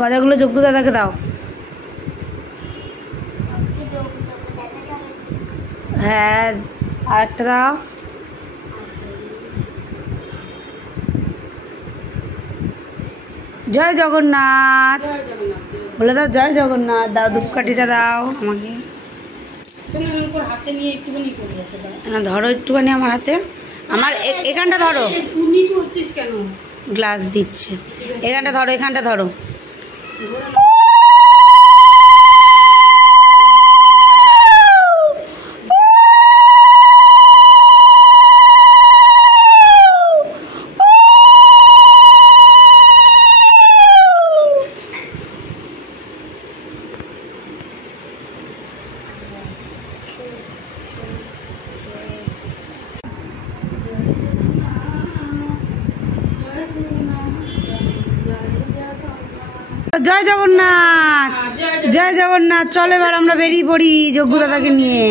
গজাগুলো যজ্ঞ দাদাকে দাও। হ্যাঁ, আর একটা দাও। জয় জগন্নাথ বলে দাও, জয় জগন্নাথ। দাও ধূপকাঠিটা দাও আমাকে। না ধরো একটুখানি আমার হাতে, আমার এখানটা ধরো। গ্লাস দিচ্ছে, এখানটা ধরো, এখানটা ধরো। জয় জগন্নাথ, জয় জগন্নাথ। চলো এবার আমরা বেরিয়ে পড়ি যজ্ঞ দাদাকে নিয়ে।